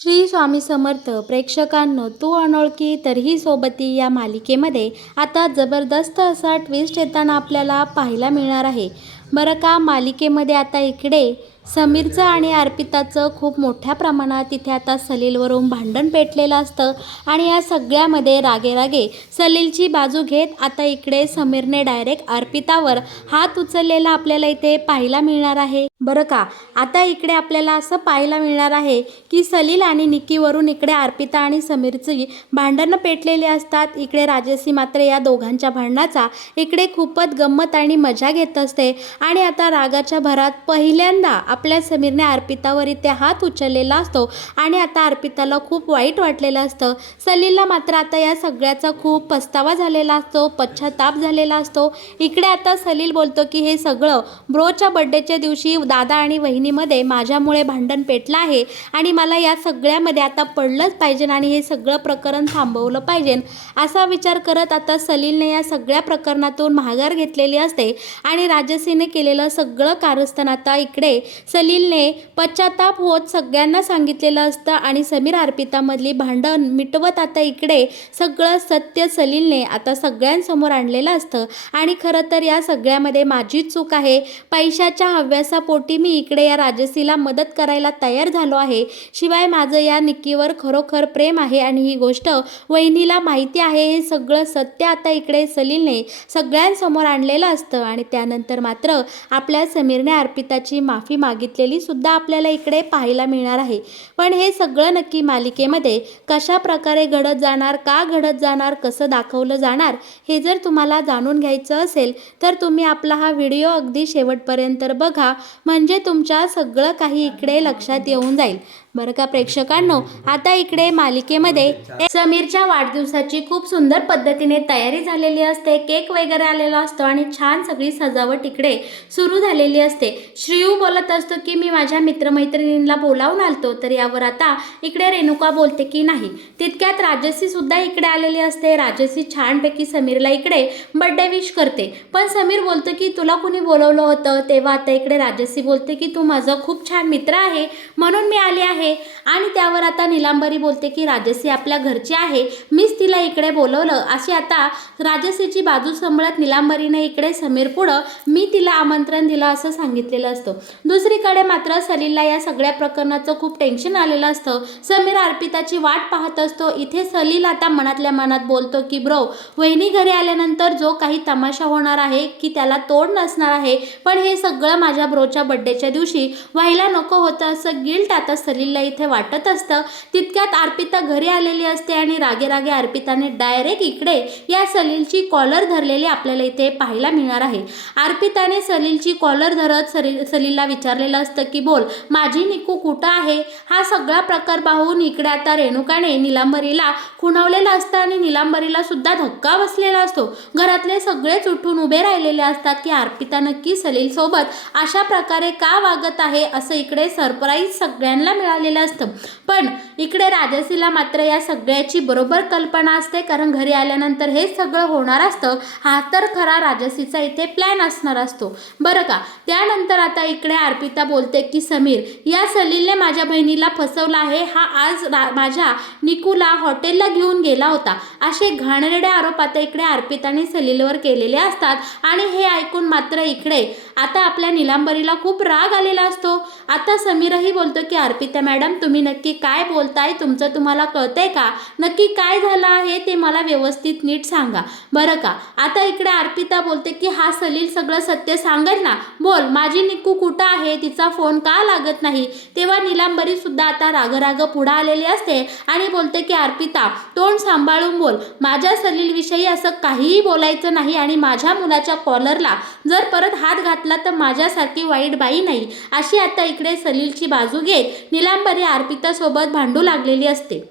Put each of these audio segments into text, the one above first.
श्री स्वामी समर्थ. प्रेक्षकांनो, तू अनोळखी तरीही सोबती या मालिकेमध्ये आता जबरदस्त असा ट्विस्ट येताना आपल्याला पाहायला मिळणार आहे. बरं का, मालिकेमध्ये आता इकडे समीरचं आणि अर्पिताचं खूप मोठ्या प्रमाणात इथे आता सलीलवरून भांडण पेटलेलं असतं आणि या सगळ्यामध्ये रागे सलीलची बाजू घेत आता इकडे समीरने डायरेक्ट अर्पितावर हात उचललेला आपल्याला इथे पाहायला मिळणार आहे. बरं का, आता इकडे आपल्याला असं पाहायला मिळणार आहे की सलील आणि निक्कीवरून इकडे अर्पिता आणि समीरची भांडणं पेटलेली असतात. इकडे राजश्री मात्र या दोघांच्या भांडणाचा इकडे खूपच गंमत आणि मजा घेत असते आणि आता रागाच्या भरात पहिल्यांदा आपल्या समीरने अर्पितावर इथे हात उचललेला असतो आणि आता अर्पिताला खूप वाईट वाटलेलं असतं. सलीलला मात्र आता या सगळ्याचा खूप पस्तावा झालेला असतो, पश्चाताप झालेला असतो. इकडे आता सलील बोलतो की हे सगळं ब्रोच्या बड्डेच्या दिवशी दादा आणि वहिनीमध्ये माझ्यामुळे भांडण पेटलं आहे आणि मला या सगळ्यामध्ये आता पडलंच पाहिजे आणि हे सगळं प्रकरण थांबवलं पाहिजे असा विचार करत आता सलीलने या सगळ्या प्रकरणातून माघार घेतलेली असते आणि राजश्रीने केलेलं सगळं कारस्थान आता इकडे सलीलने पश्चाताप होत सगळ्यांना सांगितलेलं असतं आणि समीर अर्पितामधली भांडण मिटवत आता इकडे सगळं सत्य सलीलने आता सगळ्यांसमोर आणलेलं असतं. आणि खरं तर या सगळ्यामध्ये माझीच चूक आहे. पैशाच्या हव्यासापोटी मी इकडे या राजश्रीला मदत करायला तयार झालो आहे. शिवाय माझं या निक्कीवर खरोखर प्रेम आहे आणि ही गोष्ट वहिनीला माहिती आहे. हे सगळं सत्य आता इकडे सलीलने सगळ्यांसमोर आणलेलं असतं आणि त्यानंतर मात्र आपल्या समीरने अर्पिताची माफी मागितलेली सुद्धा आपल्याला इकडे पाहायला मिळणार आहे. पण हे सगळं नक्की मालिकेमध्ये कशा प्रकारे घडत जाणार, का घडत जाणार, कसं दाखवलं जाणार, हे जर तुम्हाला जाणून घ्यायचं असेल तर तुम्ही आपला हा व्हिडिओ अगदी शेवटपर्यंत बघा, म्हणजे तुमच्या सगळं काही इकडे लक्षात येऊन जाईल. बरं का प्रेक्षकांनो, आता इकडे मालिकेमध्ये समीरच्या वाढदिवसाची खूप सुंदर पद्धतीने तयारी झालेली असते. केक वगैरे आलेला असतो आणि छान सगळी सजावट इकडे सुरू झालेली असते. श्रीयू बोलत असतो की मी माझ्या मित्रमैत्रिणींना बोलावून आलतो, तर यावर आता इकडे रेणुका बोलते की नाही. तितक्यात राजश्री सुद्धा इकडे आलेली असते. राजश्री छानपैकी समीरला इकडे बर्थडे विश करते, पण समीर बोलतो की तुला कुणी बोलवलं होतं. तेव्हा आता इकडे राजश्री बोलते की तू माझा खूप छान मित्र आहे म्हणून मी आले आहे. आणि त्यावर आता नीलांबरी बोलते की राजश्री आपल्या घरची आहे, मीच तिला इकडे बोलवलं. अशी आता राजश्रीची बाजू सांभाळत नीलांबरीने इकडे समीर पुढं मी तिला आमंत्रण दिलं असं सांगितलेलं असतं. दुसरीकडे मात्र सलीलला या सगळ्या प्रकरणाचं खूप टेन्शन आलेलं असतं. समीर अर्पिताची वाट पाहत असतो. इथे सलील आता मनातल्या मनात बोलतो की ब्रो, वहिनी घरी आल्यानंतर जो काही तमाशा होणार आहे की त्याला तोड नसणार आहे, पण हे सगळं माझ्या ब्रोच्या बड्डेच्या दिवशी व्हायला नको होतं असं गिल्ट आता सलीलला इथे वाटत असतं. तितक्यात अर्पिता घरी आलेली असते आणि रागे अर्पिताने डायरेक्ट इकडे या सलीलची कॉलर धरलेली आपल्याला इथे पाहायला मिळणार आहे. अर्पिताने सलीलची कॉलर धरत सलीलला विचारलेलं असतं की बोल, माझी निकू कुठं आहे. हा सगळा प्रकार पाहून इकडे आता रेणुकाने नीलांबरीला खुणावलेलं असतं आणि नीलांबरीला सुद्धा धक्का बसलेला असतो. घरातले सगळेच उठून उभे राहिलेले असतात की अर्पिता नक्की सलील सोबत अशा प्रकारे का वागत आहे असं इकडे सरप्राईज सगळ्यांना मिळालेलं असतं. पण इकडे राजश्रीला मात्र या सगळ्याची बरोबर कल्पना असते, कारण घरी आल्यानंतर हे सगळं होणार असतं. हा तर खरा राजश्रीचा इथे प्लॅन असणार असतो. बरं का, त्यानंतर आता इकडे अर्पिता बोलते की समीर, या सलीलने माझ्या बहिणीला फसवलं आहे. हा आज माझ्या निकूला हॉटेलला घेऊन गेला होता. असे घाणेरडे आरोप आता इकडे अर्पिताने सलीलवर केलेले असतात आणि हे ऐकून मात्र इकडे आता आपल्या नीलांबरीला खूप राग आलेला असतो. आता समीरही बोलतो की अर्पिता मॅडम, तुम्ही नक्की काय बोलताय, तुमचं तुम्हाला कळतंय का, नक्की काय झालं आहे ते मला व्यवस्थित नीट सांगा. बरं का, आता इकडे अर्पिता बोलते की हा सलील सगळं सत्य सांगेल ना, बोल माझी निकू कुठं आहे, तिचा फोन का लागत नाही. तेव्हा नीलांबरी सुद्धा आता राग पुढे आलेली असते आणि बोलते की अर्पिता, तोंड सांभाळून बोल, माझ्या सलील विषयी असं काहीही बोलायचं नाही आणि माझ्या मुलाच्या कॉलरला जर परत हात घातला तर माझ्यासारखी वाईट बाई नाही. अशी आता इकडे सलीलची बाजू घेत नीलांबरी अर्पिता सोबत भांडू लागलेली असते.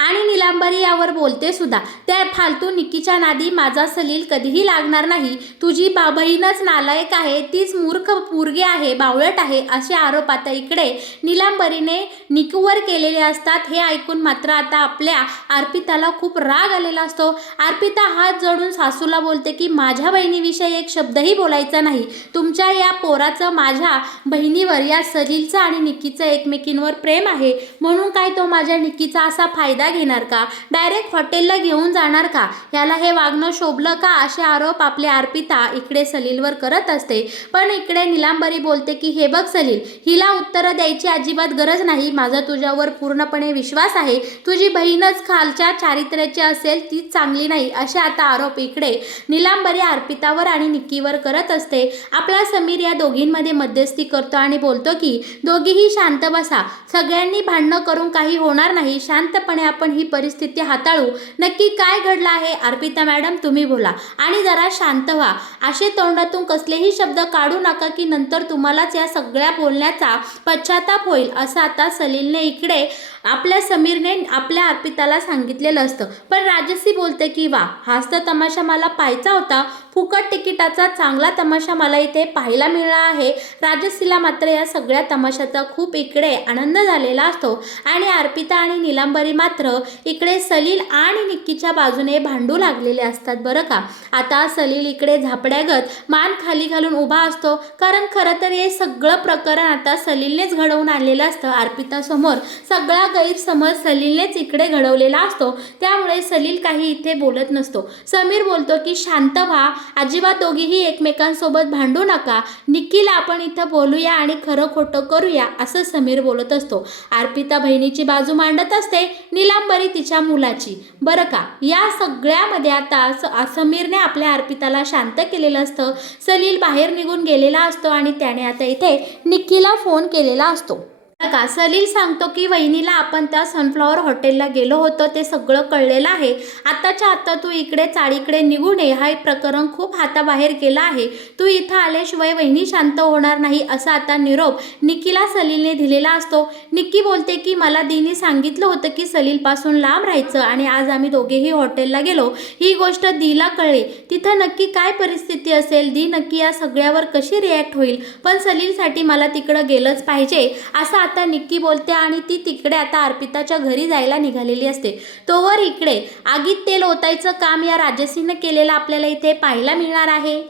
आणि नीलांबरी यावर बोलते सुद्धा, त्या फालतू निक्कीच्या नादी माझा सलील कधीही लागणार नाही, तुझी बहीणच नालायक आहे, तीच मूर्ख पोरगी आहे, बावळट आहे, असे आरोप आता इकडे नीलांबरीने निक्कीवर केलेले असतात. हे ऐकून मात्र आता आपल्या अर्पिताला खूप राग आलेला असतो. अर्पिता हात जोडून सासूला बोलते की माझ्या बहिणीविषयी एक शब्दही बोलायचा नाही, तुमच्या या पोराचं माझ्या बहिणीवर, या सलीलचं आणि निक्कीचं एकमेकींवर प्रेम आहे, म्हणून काय तो माझ्या निक्कीचा असा फायदा घेणार का, डायरेक्ट हॉटेलला घेऊन जाणार का, याला हे वागणं शोभलं का, असे आरोप आपले अर्पिता इकडे सलीलवर करत असते. पण इकडे नीलांबरी बोलते की हे बघ सलील, हिला उत्तरं द्यायची अजिबात गरज नाही, माझा तुझ्यावर पूर्णपणे विश्वास आहे, तुझी बहीणच खालच्या चारित्र्याची असेल, ती चांगली नाही, असे आता आरोप इकडे नीलांबरी अर्पितावर आणि निक्कीवर करत असते. आपला समीर या दोघींमध्ये मध्यस्थी करतो आणि बोलतो की दोघीही शांत बसा, सगळ्यांनी भांडणं करून काही होणार नाही, शांतपणे आपण ही परिस्थिती हाताळू, नक्की काय घडलं आहे अर्पिता मॅडम तुम्ही बोला आणि जरा शांत व्हा, असे तोंडातून कसलेही शब्द काढू नका की नंतर तुम्हालाच या सगळ्या बोलण्याचा पश्चाताप होईल, असं आता सलीलने इकडे आपल्या समीरने आपल्या अर्पिताला सांगितलेलं असतं. पण राजश्री बोलते की वा, हाच तर तमाशा मला पाहायचा होता, फुकट तिकिटाचा चांगला तमाशा मला इथे पाहायला मिळाला आहे. राजश्रीला मात्र या सगळ्या तमाशाचा खूप इकडे आनंद झालेला असतो आणि अर्पिता आणि नीलांबरी मात्र इकडे सलील आणि निक्कीच्या बाजूने भांडू लागलेले असतात बरं का. आता सलील इकडे झापड्यागत मान खाली घालून उभा असतो, कारण खरं तर हे सगळं प्रकरण आता सलीलनेच घडवून आणलेलं असतं. अर्पितासमोर सगळा गैरसमज सलीलनेच इकडे घडवलेला असतो, त्यामुळे सलील काही इथे बोलत नसतो. समीर बोलतो की शांत व्हा, अजिबात दोघीही एकमेकांसोबत भांडू नका, निक्कीला आपण इथं बोलूया आणि खरं खोटं करूया, असं समीर बोलत असतो. अर्पिता बहिणीची बाजू मांडत असते, नीलांबरी तिच्या मुलाची बरं का. या सगळ्यामध्ये आता समीरने आपल्या अर्पिताला शांत केलेलं असतं. सलील बाहेर निघून गेलेला असतो आणि त्याने आता इथे निक्कीला फोन केलेला असतो का. सलील सांगतो की वहिनीला आपण त्या सनफ्लॉवर हॉटेलला गेलो होतो, ते सगळं कळलेलं आहे, आत्ताच्या आत्ता तू इकडे चाळीकडे निघून ये, हा प्रकरण खूप हाताबाहेर गेला आहे, तू इथं आल्याशिवाय वहिनी शांत होणार नाही, असा आता निरोप निक्कीला सलीलने दिलेला असतो. निक्की बोलते की मला दीनी सांगितलं होतं की सलीलपासून लांब राहायचं आणि आज आम्ही दोघेही हॉटेलला गेलो, ही गोष्ट दीला कळली, तिथं नक्की काय परिस्थिती असेल, दी नक्की या सगळ्यावर कशी रिॲक्ट होईल, पण सलीलसाठी मला तिकडं गेलंच पाहिजे, असं आता निक्की बोलते आणि ती तिकडे आता अर्पिताच्या घरी जायला निघालेली असते. तोवर इकडे आगीत तेल ओतायचं काम या राजश्रीने केलेलं आपल्याला इथे पाहायला मिळणार आहे.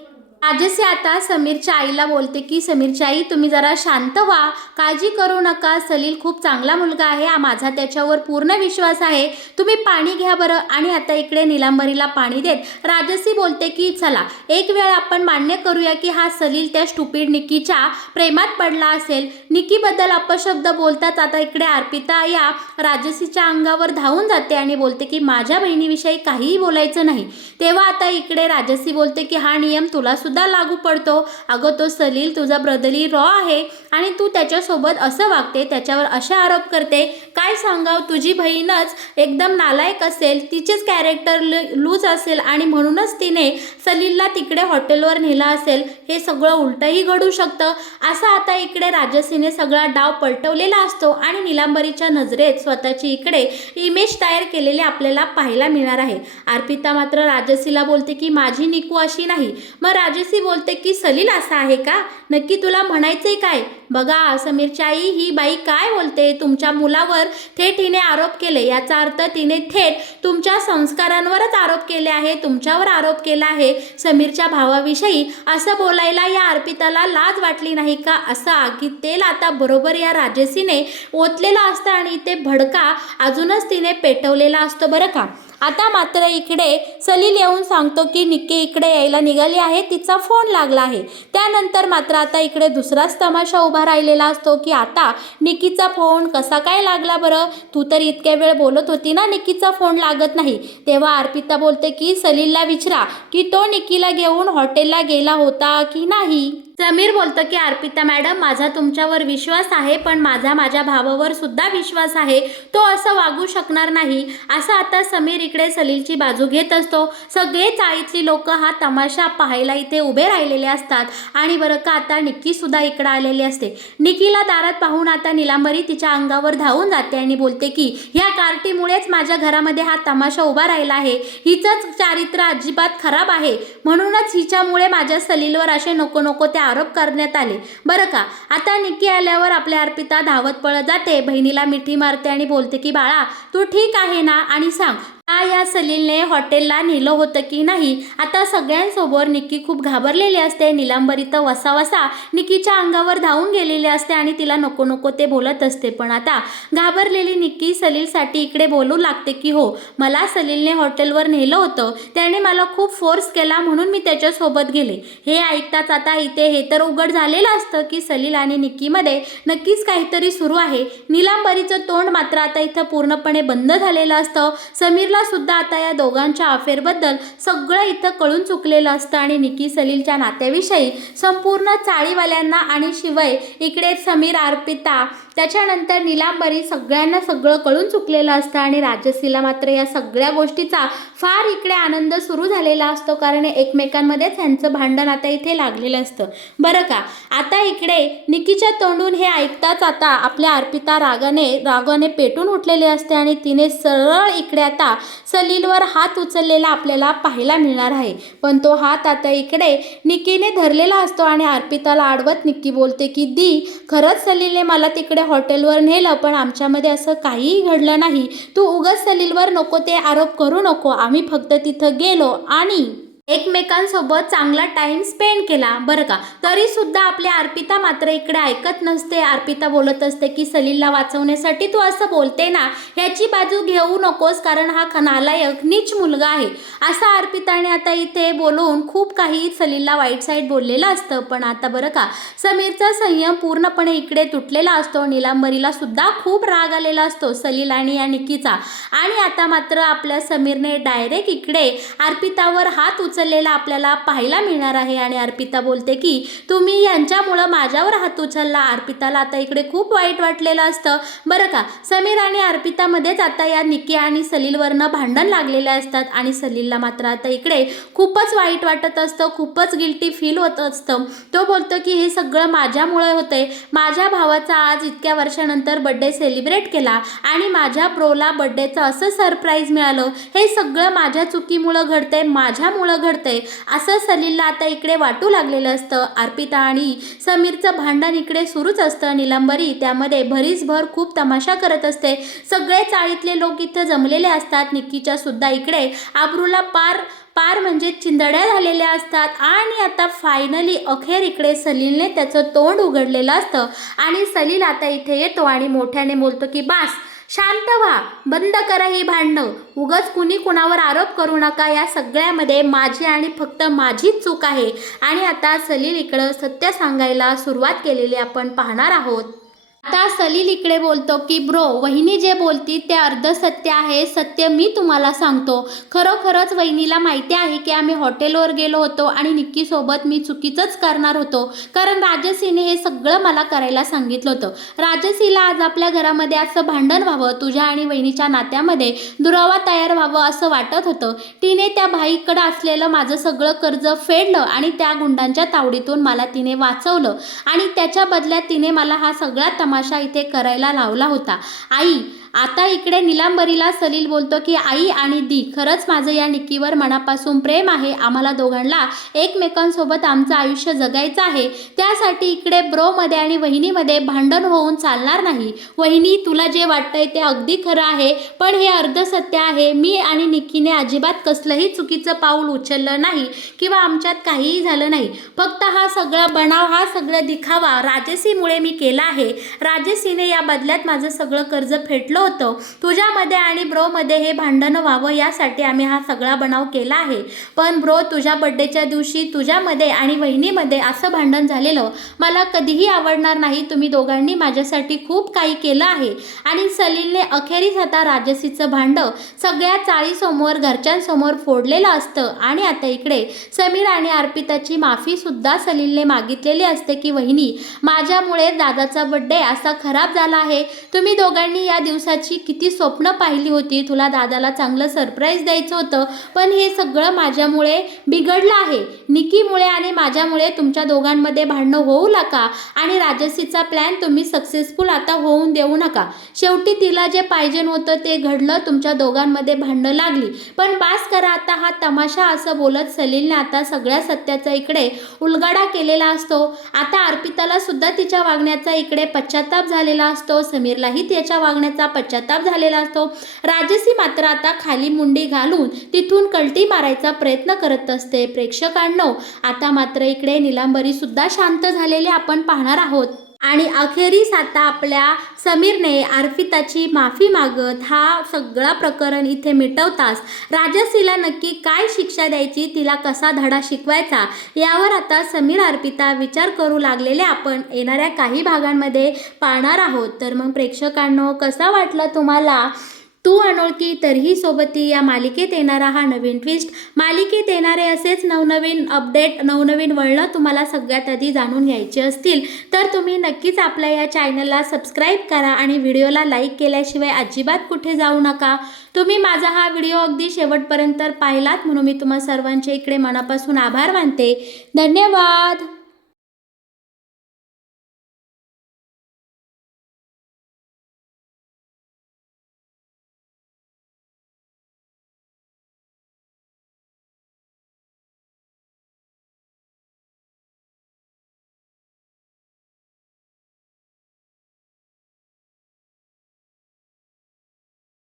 राजश्री आता समीरच्या आईला बोलते की समीरची आई तुम्ही जरा शांत व्हा, काळजी करू नका, सलील खूप चांगला मुलगा आहे, माझा त्याच्यावर पूर्ण विश्वास आहे, तुम्ही पाणी घ्या बरं. आणि आता इकडे नीलांबरीला पाणी देत राजश्री बोलते की चला एक वेळ आपण मान्य करूया की हा सलील त्या स्टुपिड निक्कीच्या प्रेमात पडला असेल. निक्कीबद्दल अपशब्द बोलतात आता इकडे अर्पिता या राजश्रीच्या अंगावर धावून जाते आणि बोलते की माझ्या बहिणीविषयी काहीही बोलायचं नाही. तेव्हा आता इकडे राजश्री बोलते की हा नियम तुला सुद्धा लागू पडतो, अगं तो सलील तुझा ब्रदरली रॉ आहे आणि तू त्याच्यासोबत असं वागते, त्याच्यावर असे आरोप करते, काय सांगाव, तुझी बहीणच एकदम नालायक असेल, तिचेच कॅरेक्टर लूज असेल आणि म्हणूनच तिने सलीलला तिकडे हॉटेलवर नेला असेल, हे सगळं उलटही घडू शकतं, असा आता इकडे राजश्रीने सगळा डाव पलटवलेला असतो आणि नीलांबरीच्या नजरेत स्वतःची इकडे इमेज तयार केलेले आपल्याला पाहायला मिळणार आहे. अर्पिता मात्र राजश्रीला बोलते की माझी निकू अशी नाही. मग राजश्री बोलते की सलील असा आहे का, नक्की तुला म्हणायचंय काय. बघा समीरची आई ही बाई काय बोलते, तुमच्या मुलावर थेट हिने आरोप केले, याचा अर्थ तिने थेट तुमच्या संस्कारांवरच आरोप केले आहे, तुमच्यावर आरोप केला आहे. समीरच्या भावाविषयी असं बोलायला या अर्पिताला लाज वाटली नाही का, असं आगीत तेल आता बरोबर या राजश्रीने ओतलेलं असतं आणि ते भडका अजूनच तिने पेटवलेला असतो बरं का. आता मात्र इकडे सलील येऊन सांगतो की निक्की इकडे यायला निघाली आहे, तिचा फोन लागला आहे. त्यानंतर मात्र आता इकडे दुसराच तमाशा उभा राहिलेला असतो की आता निक्कीचा फोन कसा काय लागला बरं, तू तर इतक्या वेळ बोलत होती ना निक्कीचा फोन लागत नाही. तेव्हा अर्पिता बोलते की सलीलला विचारा की तो निक्कीला घेऊन हॉटेलला गेला होता की नाही. समीर बोलतो की अर्पिता मॅडम, माझा तुमच्यावर विश्वास आहे, पण माझ्या भावावर सुद्धा विश्वास आहे, तो असं वागू शकणार नाही. असं आता समीर इकडे सलीलची बाजू घेत असतो. सगळे चाळीतली लोक हा तमाशा पाहायला इथे उभे राहिलेले असतात. आणि बरं का, आता निक्की सुद्धा इकडे आलेली असते. निक्कीला दारात पाहून आता नीलांबरी तिच्या अंगावर धावून जाते आणि बोलते की ह्या कार्टीमुळेच माझ्या घरामध्ये हा तमाशा उभा राहिला आहे. हिचंच चारित्र्य अजिबात खराब आहे, म्हणूनच हिच्यामुळे माझ्या सलीलवर असे नको नको ते आरोप करण्यात आले. बरं का, आता निक्की आल्यावर आपल्या अर्पिता धावत पळत जाते, बहिणीला मिठी मारते आणि बोलते की बाळा, तू ठीक आहे ना, आणि सांग या सलीलने हॉटेलला नेलं होतं की नाही. आता सगळ्यांसमोर निक्की खूप घाबरलेली असते. नीलांबरी तर वसा निक्कीच्या अंगावर धावून गेलेली असते आणि तिला नको नको ते बोलत असते. पण आता घाबरलेली निक्की सलीलसाठी इकडे बोलू लागते की हो, मला सलीलने हॉटेलवर नेलं होतं, त्याने मला खूप फोर्स केला, म्हणून मी त्याच्यासोबत गेले. हे ऐकताच आता इथे हे तर उघड झालेलं असतं की सलील आणि निक्कीमध्ये नक्कीच काहीतरी सुरू आहे. नीलांबरीचं तोंड मात्र आता इथं पूर्णपणे बंद झालेलं असतं. समीरला सुद्धा आता या दोघांच्या अफेअरबद्दल सगळं इथं कळून चुकलेलं असतं आणि निक्की सलीलच्या नात्याविषयी संपूर्ण चाळीवाल्यांना आणि शिवाय इकडे समीर, अर्पिता, त्याच्यानंतर नीलांबरी, सगळ्यांना सगळं कळून चुकलेलं असतं. आणि राजसीला मात्र या सगळ्या गोष्टीचा फार इकडे आनंद सुरू झालेला असतो, कारण एकमेकांमध्येच ह्यांचं भांडण आता इथे लागलेलं असतं. बरं का, आता इकडे निक्कीच्या तोंडून हे ऐकताच आता आपल्या अर्पिता रागाने पेटून उठलेली असते आणि तिने सरळ इकडे आता सलीलवर हात उचललेला आपल्याला पाहायला मिळणार आहे. पण तो हात आता इकडे निक्कीने धरलेला असतो आणि अर्पिताला आडवत निक्की बोलते की दी, खरंच सलीलने मला तिकडे हॉटेलवर नेलं, पण आमच्यामध्ये असं काहीही घडलं नाही. तू उगाच सलीलवर नको ते आरोप करू नको. आम्ही फक्त तिथं गेलो आणि एकमेकांसोबत चांगला टाइम स्पेंड केला. बरं का, तरी सुद्धा आपल्या अर्पिता मात्र इकडे ऐकत नसते. अर्पिता बोलत असते की सलीलला वाचवण्यासाठी तू असं बोलते ना, ह्याची बाजू घेऊ नकोस, कारण हा नालायक नीच मुलगा आहे. असा अर्पिताने आता इथे बोलून खूप काही सलीलला वाईट साईड बोललेलं असतं. पण आता बरं का, समीरचा संयम पूर्णपणे इकडे तुटलेला असतो. नीलांबरीला सुद्धा खूप राग आलेला असतो सलील आणि या निक्कीचा. आणि आता मात्र आपल्या समीरने डायरेक्ट इकडे अर्पितावर हात उचललेला आपल्याला पाहायला मिळणार आहे. आणि अर्पिता बोलते की तुम्ही यांच्यामुळं माझ्यावर हात उचलला. अर्पिताला आता इकडे खूप वाईट वाटलेलं असतं. बरं का, समीर आणि अर्पितामध्येच आता या निक्की आणि सलीलवरनं भांडण लागलेले असतात आणि सलीलला मात्र आता इकडे खूपच वाईट वाटत असतं, खूपच गिल्टी फील होत असतं. तो बोलतो की हे सगळं माझ्यामुळे होतंय. माझ्या भावाचा आज इतक्या वर्षानंतर बर्थडे सेलिब्रेट केला आणि माझ्या ब्रोला बर्थडेचं असं सरप्राईज मिळालं. हे सगळं माझ्या चुकीमुळं घडतंय, माझ्यामुळं घडतंय, असं सलीलला आता इकडे वाटू लागलेलं असतं. अर्पिता आणि समीरचं भांडण इकडे सुरूच असतं. नीलांबरी त्यामध्ये भरीसभर खूप तमाशा करत असते. सगळे चाळीतले लोक इथं जमलेले असतात. निक्कीच्या सुद्धा इकडे आबरूला पार म्हणजे चिंधड्या झालेल्या असतात. आणि आता फायनली अखेर इकडे सलीलने त्याचं तोंड उघडलेलं असतं आणि सलील आता इथे येतो आणि मोठ्याने बोलतो की बास, शांत व्हा, बंद करा ही भांडणं, उगाच कुणी कुणावर आरोप करू नका. या सगळ्यामध्ये माझी आणि फक्त माझीच चूक आहे. आणि आता सलील इकडं सत्य सांगायला सुरुवात केलेली आपण पाहणार आहोत. आता सलील इकडे बोलतो की ब्रो, वहिनी जे बोलती ते अर्ध सत्य आहे. सत्य मी तुम्हाला सांगतो. खरोखरच वहिनीला माहिती आहे की आम्ही हॉटेलवर गेलो होतो आणि निक्कीसोबत मी चुकीचंच करणार होतो, कारण राजसीने हे सगळं मला करायला सांगितलं होतं. राजसीला आज आपल्या घरामध्ये असं भांडण व्हावं, तुझ्या आणि वहिनीच्या नात्यामध्ये दुरावा तयार व्हावं असं वाटत होतं. तिने त्या भाईकडं असलेलं माझं सगळं कर्ज फेडलं आणि त्या गुंडांच्या तावडीतून मला तिने वाचवलं आणि त्याच्या बदल्यात तिने मला हा सगळा तमाशा इथे करायला लावला होता. आई, आता इकडे नीलांबरीला सलील बोलतो की आई आणि दी, खरंच माझं या निक्कीवर मनापासून प्रेम आहे. आम्हाला दोघांना एकमेकांसोबत आमचं आयुष्य जगायचं आहे. त्यासाठी इकडे ब्रोमध्ये आणि वहिनीमध्ये भांडण होऊन चालणार नाही. वहिनी, तुला जे वाटतंय ते अगदी खरं आहे, पण हे अर्ध सत्य आहे. मी आणि निक्कीने अजिबात कसलंही चुकीचं पाऊल उचललं नाही किंवा आमच्यात काहीही झालं नाही. फक्त हा सगळा बनाव, हा सगळा दिखावा राजसीमुळे मी केला आहे. राजसीने या बदल्यात माझं सगळं कर्ज फेडलं होतं. तुझ्यामध्ये आणि ब्रोमध्ये हे भांडण व्हावं यासाठी आम्ही हा सगळा बनाव केला आहे. पण ब्रो, तुझ्या बड्डेच्या दिवशी तुझ्यामध्ये आणि वहिनीमध्ये असं भांडण झालेलं मला कधीही आवडणार नाही. तुम्ही दोघांनी माझ्यासाठी खूप काही केलं आहे. आणि सलीलने अखेरीस आता राजसीचं भांडं सगळ्या चाळीसमोर घरच्यांसमोर फोडलेलं असतं. आणि आता इकडे समीर आणि अर्पिताची माफीसुद्धा सलीलने मागितलेली असते की वहिनी, माझ्यामुळे दादाचा बड्डे असा खराब झाला आहे. तुम्ही दोघांनी या दिवसाची किती स्वप्न पाहिली होती. तुला दादाला चांगलं सरप्राईज द्यायचं होतं, पण हे सगळं माझ्यामुळे बिघडलं आहे. निकीमुळे आणि माझ्यामुळे तुमच्या दोघांमध्ये भांडणं होऊ नका आणि राजसीचा प्लॅन तुम्ही सक्सेसफुल आता होऊन देऊ नका. शेवटी तिला जे पाहिजे होतं ते घडलं, तुमच्या दोघांमध्ये भांडणं लागली. पण बास करा आता हा तमाशा, असं बोलत सलीलने आता सगळ्या सत्याचा इकडे उलगडा केलेला असतो. आता अर्पिताला सुद्धा तिच्या वागण्याचा इकडे पश्चाताप झालेला असतो. समीरलाही त्याच्या वागण्याचा पश्चाताप झालेला असतो. राजसी मात्र आता खाली मुंडी घालून तिथून कल्टी मारायचा प्रयत्न करत असते. प्रेक्षकांनो, आता मात्र इकडे नीलांबरी सुद्धा शांत झालेले आपण पाहणार आहोत. आणि अखेरीस आता आपल्या समीरने अर्पिताची माफी मागत हा सगळा प्रकरण इथे मिटवताच राजसीला नक्की काय शिक्षा द्यायची, तिला कसा धडा शिकवायचा यावर आता समीर अर्पिता विचार करू लागलेले आपण येणाऱ्या काही भागांमध्ये पाहणार आहोत. तर मग प्रेक्षकांनो, कसा वाटला तुम्हाला तू अनोळखी तरीही सोबती या मालिकेत येणारा हा नवीन ट्विस्ट? मालिकेत येणारे असेच नवनवीन अपडेट, नवनवीन वळणं तुम्हाला सगळ्यात आधी जाणून घ्यायचे असतील तर तुम्ही नक्कीच आपल्या या चॅनलला सबस्क्राईब करा आणि व्हिडिओला लाईक केल्याशिवाय अजिबात कुठे जाऊ नका. तुम्ही माझा हा व्हिडिओ अगदी शेवटपर्यंत पाहिलात म्हणून मी तुम्हा सर्वांचे इकडे मनापासून आभार मानते. धन्यवाद.